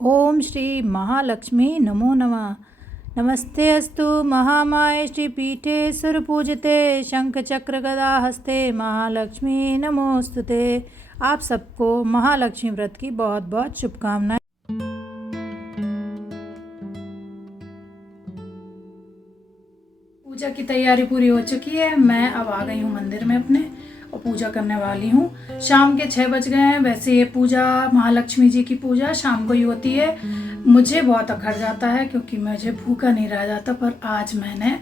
ओम श्री महालक्ष्मी नमो नमः। नमस्ते अस्तु महामाये श्रीपीठे सुरपूजिते शंख चक्र गदा हस्ते महालक्ष्मी नमोस्तुते। आप सबको महालक्ष्मी व्रत की बहुत बहुत शुभकामनाएं। पूजा की तैयारी पूरी हो चुकी है। मैं अब आ गई हूँ मंदिर में अपने और पूजा करने वाली हूँ। शाम के 6 बज गए हैं। वैसे ये पूजा महालक्ष्मी जी की पूजा शाम को ही होती है। मुझे बहुत अखड़ जाता है क्योंकि मुझे भूखा नहीं रह जाता, पर आज मैंने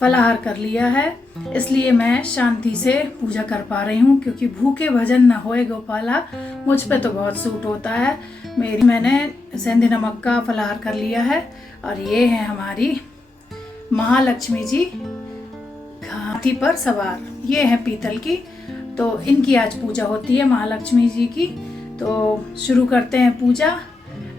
फलाहार कर लिया है, इसलिए मैं शांति से पूजा कर पा रही हूँ। क्योंकि भूखे भजन न होए गोपाला मुझ पे तो बहुत सूट होता है। मैंने सेंधे नमक का फलाहार कर लिया है और ये है हमारी महालक्ष्मी जी हाथी पर सवार। ये है पीतल की, तो इनकी आज पूजा होती है महालक्ष्मी जी की। तो शुरू करते हैं पूजा।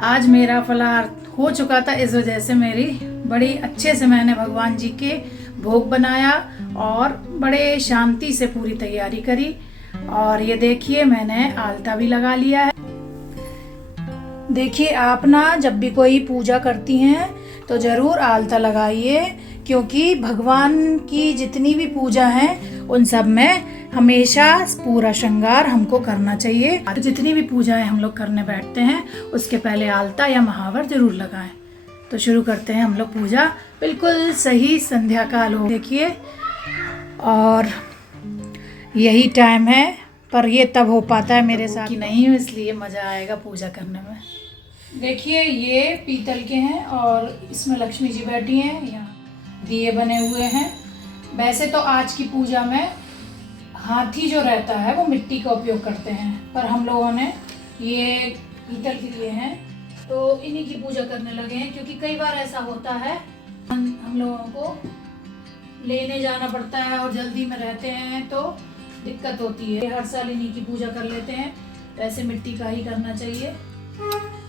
आज मेरा फलाहार हो चुका था, इस वजह से मेरी बड़ी अच्छे से मैंने भगवान जी के भोग बनाया और बड़े शांति से पूरी तैयारी करी। और ये देखिए मैंने आलता भी लगा लिया है। देखिए आप ना जब भी कोई पूजा करती हैं तो ज़रूर आलता लगाइए, क्योंकि भगवान की जितनी भी पूजा है उन सब में हमेशा पूरा श्रृंगार हमको करना चाहिए। जितनी भी पूजाएं हम लोग करने बैठते हैं उसके पहले आलता या महावर जरूर लगाएं। तो शुरू करते हैं हम लोग पूजा। बिल्कुल सही संध्या काल हो देखिए, और यही टाइम है, पर ये तब हो पाता है मेरे साथ कि नहीं, इसलिए मज़ा आएगा पूजा करने में। देखिए ये पीतल के हैं और इसमें लक्ष्मी जी बैठी हैं, यहाँ दिए बने हुए हैं। वैसे तो आज की पूजा में हाथी जो रहता है वो मिट्टी का उपयोग करते हैं, पर हम लोगों ने ये पीतल के लिए हैं तो इन्हीं की पूजा करने लगे हैं। क्योंकि कई बार ऐसा होता है हम लोगों को लेने जाना पड़ता है और जल्दी में रहते हैं तो दिक्कत होती है। हर साल इन्हीं की पूजा कर लेते हैं, वैसे मिट्टी का ही करना चाहिए।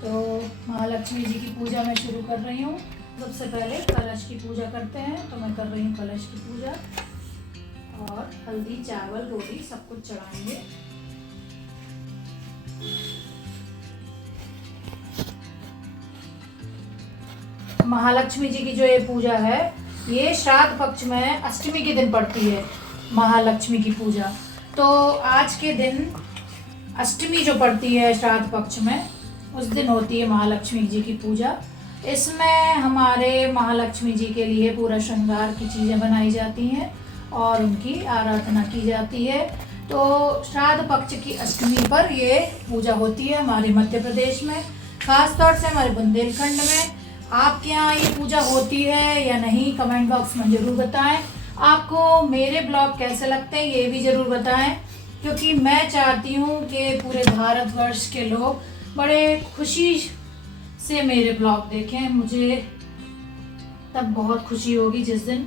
तो महालक्ष्मी जी की पूजा मैं शुरू कर रही हूँ। सबसे पहले कलश की पूजा करते हैं, तो मैं कर रही हूँ कलश की पूजा। और हल्दी चावल रोटी सब कुछ चढ़ाएंगे। महालक्ष्मी जी की जो ये पूजा है ये श्राद्ध पक्ष में अष्टमी के दिन पड़ती है महालक्ष्मी की पूजा। तो आज के दिन अष्टमी जो पड़ती है श्राद्ध पक्ष में, उस दिन होती है महालक्ष्मी जी की पूजा। इसमें हमारे महालक्ष्मी जी के लिए पूरा श्रृंगार की चीज़ें बनाई जाती हैं और उनकी आराधना की जाती है। तो श्राद्ध पक्ष की अष्टमी पर ये पूजा होती है हमारे मध्य प्रदेश में, खास तौर से हमारे बुंदेलखंड में। आपके यहाँ ये पूजा होती है या नहीं, कमेंट बॉक्स में ज़रूर बताएं। आपको मेरे ब्लॉग कैसे लगते हैं ये भी ज़रूर बताएं, क्योंकि मैं चाहती हूँ कि पूरे भारतवर्ष के लोग बड़े खुशी से मेरे ब्लॉग देखें। मुझे तब बहुत खुशी होगी जिस दिन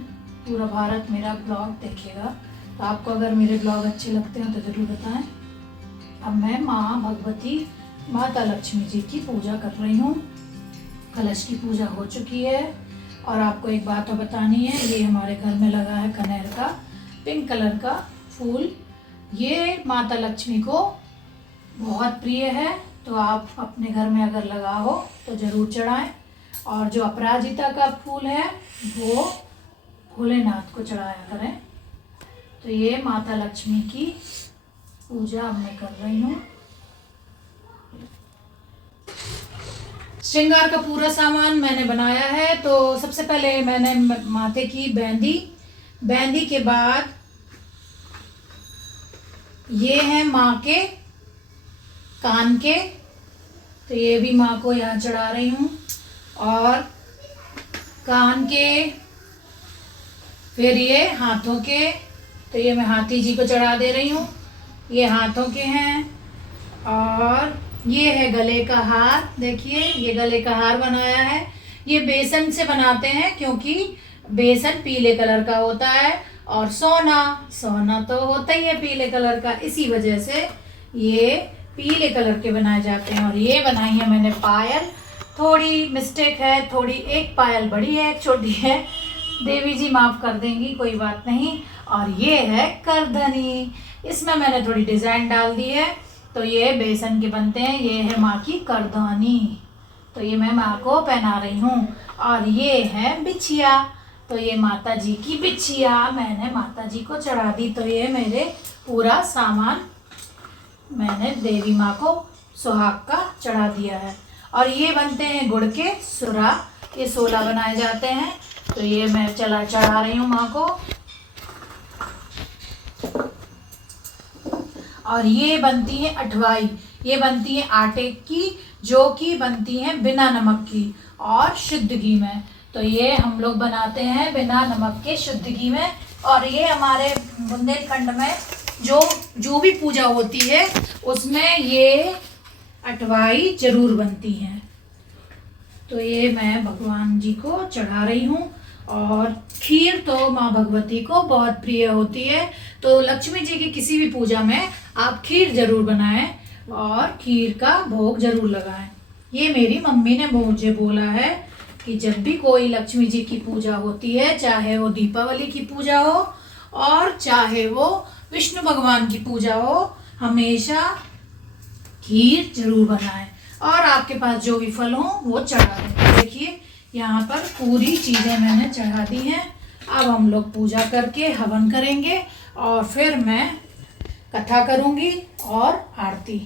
पूरा भारत मेरा ब्लॉग देखेगा। तो आपको अगर मेरे ब्लॉग अच्छे लगते हैं तो ज़रूर बताएं। अब मैं माँ भगवती माता लक्ष्मी जी की पूजा कर रही हूँ। कलश की पूजा हो चुकी है। और आपको एक बात तो बतानी है, ये हमारे घर में लगा है कनेर का पिंक कलर का फूल। ये माता लक्ष्मी को बहुत प्रिय है, तो आप अपने घर में अगर लगा हो तो ज़रूर चढ़ाएं। और जो अपराजिता का फूल है वो भोलेनाथ को चढ़ाया करें। तो ये माता लक्ष्मी की पूजा अब मैं कर रही हूँ। श्रृंगार का पूरा सामान मैंने बनाया है। तो सबसे पहले मैंने माथे की बेंदी के बाद ये है माँ के कान के, तो ये भी माँ को यहाँ चढ़ा रही हूँ। और कान के, फिर ये हाथों के, तो ये मैं हाथी जी को चढ़ा दे रही हूँ। ये हाथों के हैं। और ये है गले का हार। देखिए ये गले का हार बनाया है। ये बेसन से बनाते हैं, क्योंकि बेसन पीले कलर का होता है और सोना तो होता ही है पीले कलर का, इसी वजह से ये पीले कलर के बनाए जाते हैं। और ये बनाई है मैंने पायल। थोड़ी मिस्टेक है, थोड़ी एक पायल बड़ी है एक छोटी है, देवी जी माफ़ कर देंगी, कोई बात नहीं। और ये है करधनी, इसमें मैंने थोड़ी डिज़ाइन डाल दी है। तो ये बेसन के बनते हैं। ये है माँ की करधनी। तो ये मैं माँ को पहना रही हूँ। और ये है बिछिया, तो ये माता जी की बिछिया मैंने माता जी को चढ़ा दी। तो ये मेरे पूरा सामान मैंने देवी माँ को सुहाग का चढ़ा दिया है। और ये बनते हैं गुड़ के सुरा, ये 16 बनाए जाते हैं। तो ये मैं चढ़ा रही हूँ माँ को। और ये बनती है अठवाई, ये बनती है आटे की, जो कि बनती है बिना नमक की और शुद्ध घी में। तो ये हम लोग बनाते हैं बिना नमक के शुद्ध घी में। और ये हमारे बुंदेलखंड में जो भी पूजा होती है उसमें ये अठवाई जरूर बनती है। तो ये मैं भगवान जी को चढ़ा रही हूँ। और खीर तो माँ भगवती को बहुत प्रिय होती है। तो लक्ष्मी जी की किसी भी पूजा में आप खीर जरूर बनाएं और खीर का भोग जरूर लगाएं। ये मेरी मम्मी ने मुझे बोला है कि जब भी कोई लक्ष्मी जी की पूजा होती है, चाहे वो दीपावली की पूजा हो और चाहे वो विष्णु भगवान की पूजा हो, हमेशा खीर जरूर बनाएं और आपके पास जो भी फल हो वो चढ़ा दें। देखिए यहाँ पर पूरी चीज़ें मैंने चढ़ा दी हैं। अब हम लोग पूजा करके हवन करेंगे और फिर मैं कथा करूँगी और आरती।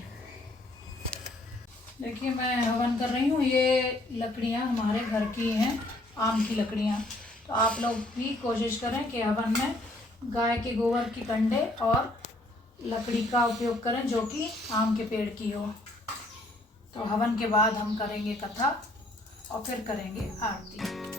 देखिए मैं हवन कर रही हूँ। ये लकड़ियाँ हमारे घर की हैं, आम की लकड़ियाँ। तो आप लोग भी कोशिश करें कि हवन में गाय के गोबर की कंडे और लकड़ी का उपयोग करें जो कि आम के पेड़ की हो। तो हवन के बाद हम करेंगे कथा और फिर करेंगे आरती।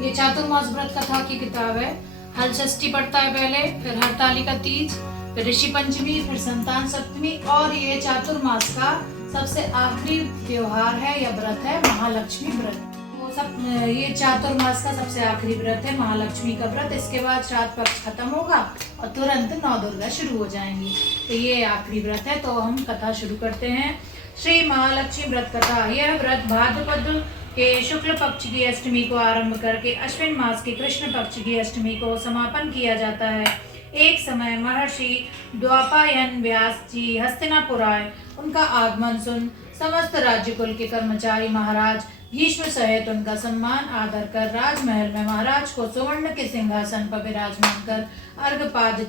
ये चातुर्मास व्रत कथा की किताब है। हल षष्ठी पड़ता है पहले, फिर हरतालिका तीज, फिर ऋषि पंचमी, फिर संतान सप्तमी और ये चातुर्मास का सबसे आखिरी त्योहार है या व्रत है महालक्ष्मी व्रत। वो सब ये चातुर्मास का सबसे आखिरी व्रत है महालक्ष्मी का व्रत। इसके बाद श्राद्ध पक्ष खत्म होगा और तुरंत नौ दुर्गा शुरू हो जाएंगी। तो ये आखिरी व्रत है। तो हम कथा शुरू करते हैं। श्री महालक्ष्मी व्रत कथा। यह व्रत भाद्रपद के शुक्ल पक्ष की अष्टमी को आरंभ करके अश्विन मास की कृष्ण पक्ष की अष्टमी को समापन किया जाता है। एक समय महर्षि द्वापायन व्यास जी हस्तिनापुर आए। उनका आगमन सुन समस्त राज्य कुल के कर्मचारी महाराज भीष्म सहित उनका सम्मान आदर कर राजमहल में महाराज को सुवर्ण के सिंहासन पर विराजमान कर अर्घपाद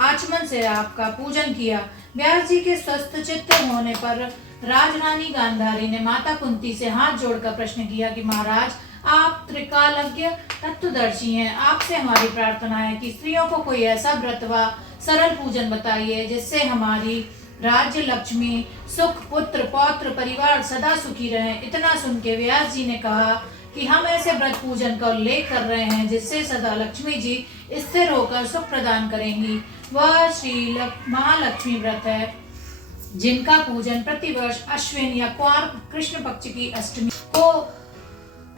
आचमन से आपका पूजन किया। व्यास जी के स्वस्थ चित्त होने पर राजरानी गांधारी ने माता कुंती से हाथ जोड़कर प्रश्न किया कि महाराज, आप त्रिकालज्ञ तत्वदर्शी हैं। आपसे हमारी प्रार्थना है कि स्त्रियों को कोई ऐसा व्रत व सरल पूजन बताइए जिससे हमारी राज्य लक्ष्मी, सुख, पुत्र, पौत्र, परिवार सदा सुखी रहे। इतना सुन के व्यास जी ने कहा कि हम ऐसे व्रत पूजन का उल्लेख कर रहे हैं जिससे सदा लक्ष्मी जी स्थिर होकर सुख प्रदान करेंगी। वह श्री महालक्ष्मी व्रत है जिनका पूजन प्रतिवर्ष अश्विन या क्वार्क कृष्ण पक्ष की अष्टमी को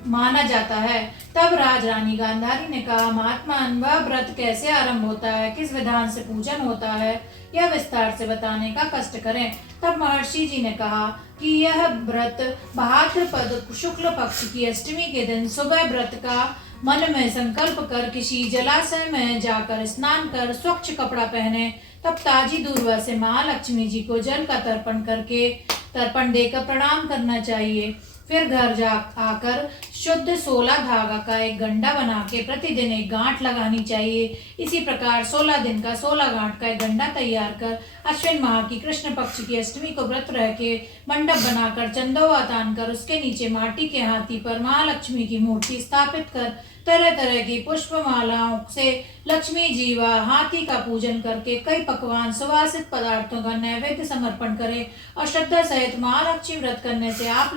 माना जाता है। तब राजरानी गांधारी ने कहा, महात्मान, वह व्रत कैसे आरंभ होता है, किस विधान से पूजन होता है, यह विस्तार से बताने का कष्ट करें। तब महर्षि जी ने कहा कि यह व्रत भाद्रपद शुक्ल पक्ष की अष्टमी के दिन सुबह व्रत का मन में संकल्प कर किसी जलाशय में जाकर स्नान कर स्वच्छ कपड़ा पहने, तब ताजी दूर्वा से महालक्ष्मी जी को जल का तर्पण देकर प्रणाम करना चाहिए। फिर घर जा आकर शुद्ध 16 धागा का एक गंडा बना के प्रतिदिन एक गांठ लगानी चाहिए। इसी प्रकार 16 दिन का 16 गांठ का एक गंडा तैयार कर अश्विन माह की कृष्ण पक्ष की अष्टमी को व्रत रह के मंडप बनाकर चंदोवा तान कर उसके नीचे माटी के हाथी पर महालक्ष्मी की मूर्ति स्थापित कर तरह तरह की पुष्प मालाओं से लक्ष्मी जी व हाथी का पूजन करके कई पकवान सुवासित पदार्थों का नैवेद्य समर्पण करें और श्रद्धा सहित महालक्ष्मी व्रत करने से आप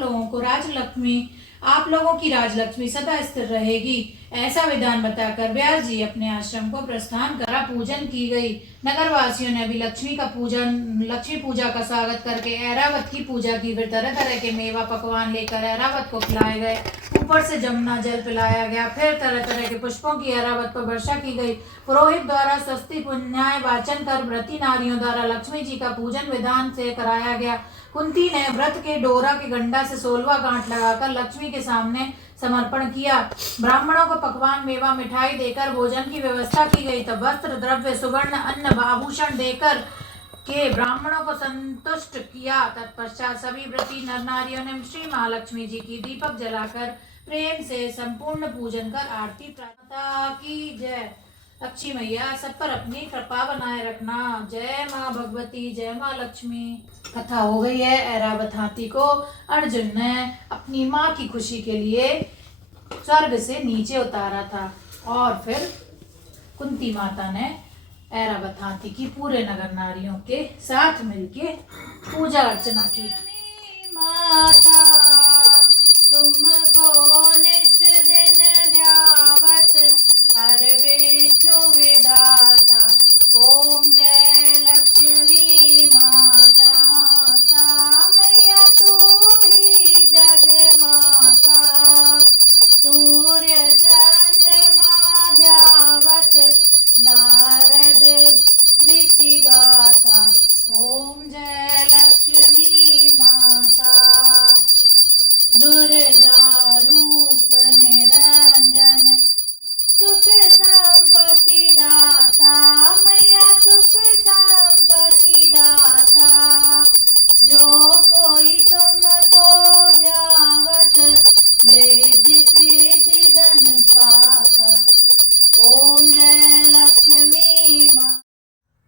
लोगों की राजलक्ष्मी सदा स्थिर रहेगी। ऐसा विधान बताकर व्यास जी अपने आश्रम को प्रस्थान करा। पूजन की गई। नगरवासियों ने अभी लक्ष्मी पूजा का स्वागत करके ऐरावत की पूजा की। फिर तरह तरह के मेवा पकवान लेकर ऐरावत को खिलाए गए। ऊपर से जमुना जल पिलाया गया। फिर तरह तरह के पुष्पों की ऐरावत पर वर्षा की गई। पुरोहित द्वारा स्वस्ति पुण्याय वाचन कर व्रती नारियों द्वारा लक्ष्मी जी का पूजन विधान से कराया गया। कुंती ने व्रत के डोरा के गंडा से 16वां गांठ लगाकर लक्ष्मी के सामने समर्पण किया। ब्राह्मणों को पकवान मेवा मिठाई देकर भोजन की व्यवस्था की गई। तब वस्त्र द्रव्य सुवर्ण अन्न आभूषण देकर के ब्राह्मणों को संतुष्ट किया। तत्पश्चात सभी व्रती नर नारियों ने श्री महालक्ष्मी जी की दीपक जलाकर प्रेम से संपूर्ण पूजन कर आरती प्रार्थना की। जय लक्ष्मी मैया सब पर अपनी कृपा बनाए रखना। जय माँ भगवती, जय माँ लक्ष्मी। कथा हो गई है। ऐरावत हाथी को अर्जुन ने अपनी माँ की खुशी के लिए स्वर्ग से नीचे उतारा था और फिर कुंती माता ने ऐरावत हाथी की पूरे नगर नारियों के साथ मिलके पूजा अर्चना की। माता तुमको निष्ठ दिन ध्यावत हर विष्णु विधाता। ओम जय लक्ष्मी माता। माता मैया तू ही जग माता। सूर्य चंद्रमा ध्यावत नारद ऋषि गाथा। ओम जय लक्ष्मी माता। दुर्गा रूप निरंजन सुख संपत्ति दाता। मैया सुख संपत्ति दाता। जो कोई तुमको ध्यावत वृद्धि सिद्धि धन पाता। ओम जय लक्ष्मी माँ।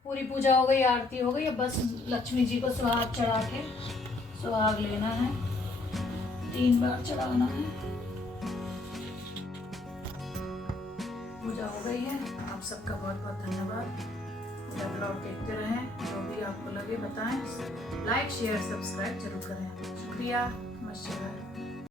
पूरी पूजा हो गई, आरती हो गई। अब बस लक्ष्मी जी को सुहाग चढ़ा के सुहाग लेना है। 3 बार चढ़ाना है। पूजा हो गई है। आप सबका बहुत बहुत धन्यवाद। मेरा ब्लॉग देखते रहें। जो भी आपको लगे बताएं। लाइक शेयर सब्सक्राइब जरूर करें। शुक्रिया। नमस्कार।